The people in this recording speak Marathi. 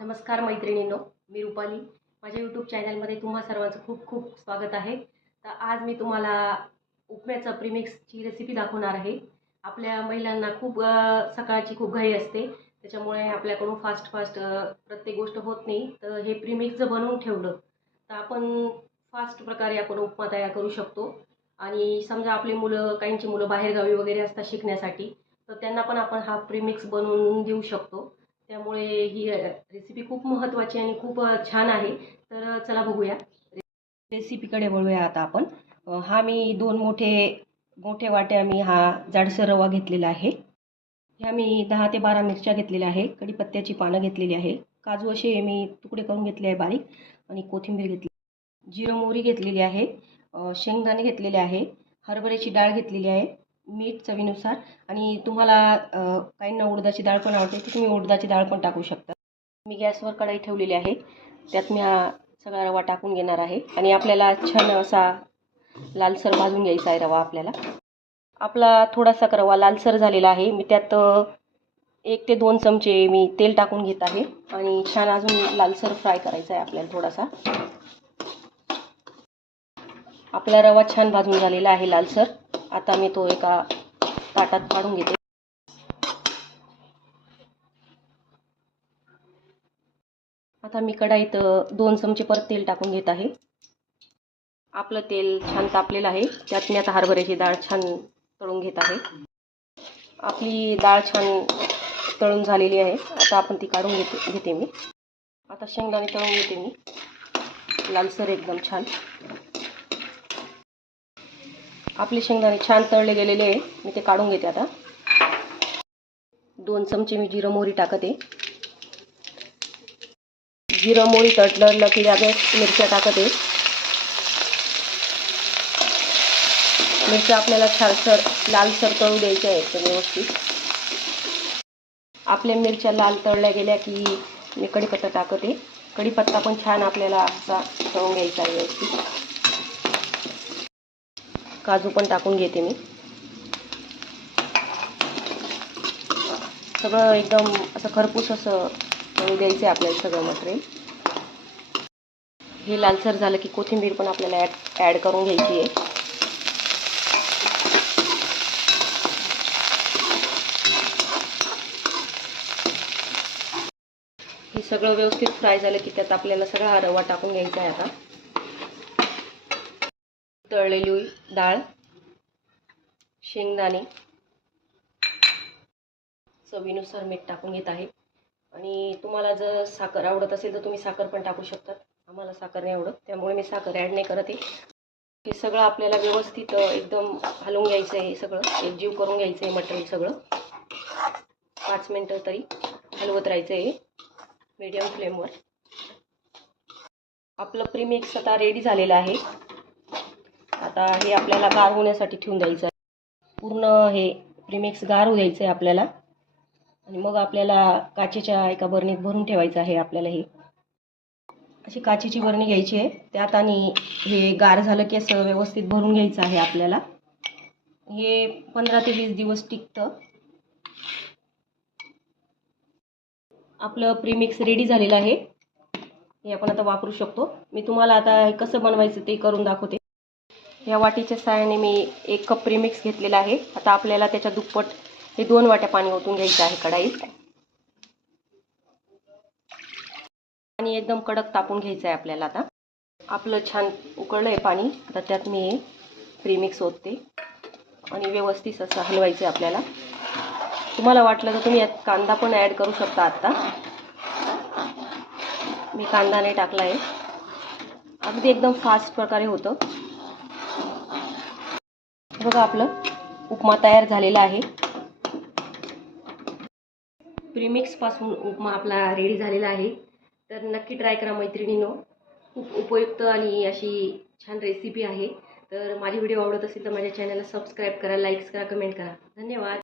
नमस्कार मैत्रिणींनो मी रुपाली. माझ्या यूट्यूब चॅनलमध्ये तुम्हा सर्वांचं खूप खूप स्वागत आहे. तर आज मी तुम्हाला उपम्याचं प्रीमिक्सची रेसिपी दाखवणार आहे. आपल्या महिलांना खूप सकाळची खूप घाई असते. त्याच्यामुळे आपल्याकडून फास्ट फास्ट प्रत्येक गोष्ट होत नाही. तर हे प्रीमिक्स जर बनवून ठेवलं. तर आपण फास्ट प्रकारे आपण उपमा तयार करू शकतो. आणि समजा आपली मुलं काहींची मुलं बाहेरगावी वगैरे असतात शिकण्यासाठी तर त्यांना पण आपण हा प्रीमिक्स बनवून देऊ शकतो. त्यामुळे ही रेसिपी खूप महत्त्वाची आणि खूप छान आहे. तर चला बघूया. रेसिपीकडे वळूया आता आपण. हा मी दोन मोठे मोठे वाट्या मी हा जाडसर रवा घेतलेला आहे. ह्या मी दहा ते बारा मिरच्या घेतलेल्या आहे. कढीपत्त्याची पानं घेतलेली आहे. काजू असे मी तुकडे करून घेतले आहे बारीक आणि कोथिंबीर घेतली. जिरं मोहरी घेतलेली आहे. शेंगदाणे घेतलेले आहे. हरभऱ्याची डाळ घेतलेली आहे. मीठ चवीनुसार आणि तुम्हाला काहींना उडदाची डाळ पण आवडते तर तुम्ही उडदाची डाळ पण टाकू शकता. मी गॅसवर कढाई ठेवलेली आहे. त्यात मी सगळा रवा टाकून घेणार आहे. आणि आपल्याला छान असा लालसर भाजून घ्यायचा आहे रवा आपल्याला. आपला थोडासा रवा लालसर झालेला आहे. मी त्यात एक ते दोन चमचे मी तेल टाकून घेत आहे. आणि छान अजून लालसर फ्राय करायचा आहे आपल्याला थोडासा. आपला रवा छान भाजून झालेला आहे लालसर आता मी तो एका ताटात काढून घेते. आता मी कढाईत दोन चमचे परत तेल टाकून घेत आहे. आपलं तेल छान तापलेलं आहे. त्यात मी आता हरभऱ्याची डाळ छान तळून घेत आहे. आपली डाळ छान तळून झालेली आहे. आता आपण ती काढून घेते घेते मी. आता शेंगदाणे तळून घेते मी. लालसर एकदम छान. आपले शेंगदाणे छान तळले गेलेले आहे. मी ते काढून घेते आता. दोन चमचे मी जिरं मोहरी टाकते. जिरं मोहरी तटलं की लगेच मिरच्या टाकते. मिरच्या आपल्याला छानसर लालसर तळू द्यायच्या आहेत एकदम व्यवस्थित. आपल्या मिरच्या लाल तळल्या गेल्या की मी कढीपत्ता टाकते. कढीपत्ता पण छान आपल्याला असा तळून घ्यायचा आहे व्यवस्थित. काजू पण टाकून घेते मी. सगळं एकदम असं खरपूस असं द्यायचं आहे आपल्याला सगळं मटेरियल हे लालसर झालं की कोथिंबीर पण आपल्याला ॲड ॲड करून घ्यायची आहे. हे सगळं व्यवस्थित फ्राय झालं की त्यात आपल्याला सगळा रवा टाकून घ्यायचा आहे आता. तळलेली डाळ शेंगदाणे चवीनुसार मीठ टाकून घेत आहे. आणि तुम्हाला जर साखर आवडत असेल तर तुम्ही साखर पण टाकू शकतात आम्हाला साखर नाही आवडत त्यामुळे मी साखर ॲड नाही करत आहे. हे सगळं आपल्याला व्यवस्थित एकदम हलवून घ्यायचं आहे हे सगळं. एकजीव करून घ्यायचं आहे मटेरियल सगळं. पाच मिनटं तरी हलवत राहायचं आहे मीडियम फ्लेमवर आपलं प्रीमिक्स आता रेडी झालेलं आहे. आता हे आपल्याला गार होण्यासाठी ठेवून द्यायचं आहे. पूर्ण हे प्रीमिक्स गार होऊ द्यायचं आहे आपल्याला. आणि मग आपल्याला काचेच्या एका बरणीत भरून ठेवायचं आहे आपल्याला हे. अशी काचेची बरणी घ्यायची आहे. त्यात आणि हे गार झालं की असं व्यवस्थित भरून घ्यायचं आहे आपल्याला. हे पंधरा ते वीस दिवस टिकतं. आपलं प्रीमिक्स रेडी झालेलं आहे. हे आपण आता वापरू शकतो. मी तुम्हाला आता हे कसं बनवायचं ते करून दाखवते. या वाटीच्या साहाय्याने मी एक कप प्रीमिक्स घेतलेला आहे. आता आपल्याला त्याच्या दुप्पट हे दोन वाट्या पाणी ओतून घ्यायचं आहे कढाईत. पाणी एकदम कडक तापून घ्यायचं आहे आपल्याला आता. आपलं छान उकळलं आहे पाणी. आता त्यात मी हे प्रीमिक्स ओतते. आणि व्यवस्थित असं हलवायचं आहे आपल्याला. तुम्हाला वाटलं तर तुम्ही यात कांदा पण ॲड करू शकता आत्ता मी कांदा नाही टाकला आहे अगदी एकदम फास्ट प्रकारे होतं. बघा आपलं. उपमा तयार झालेला आहे. प्रीमिक्सपासून उपमा आपला रेडी झालेला आहे. तर नक्की ट्राय करा मैत्रिणीनो. खूप उपयुक्त आणि अशी छान रेसिपी आहे. तर माझी व्हिडिओ आवडत असेल तर माझ्या चॅनलला सबस्क्राईब करा लाईक्स करा कमेंट करा. धन्यवाद.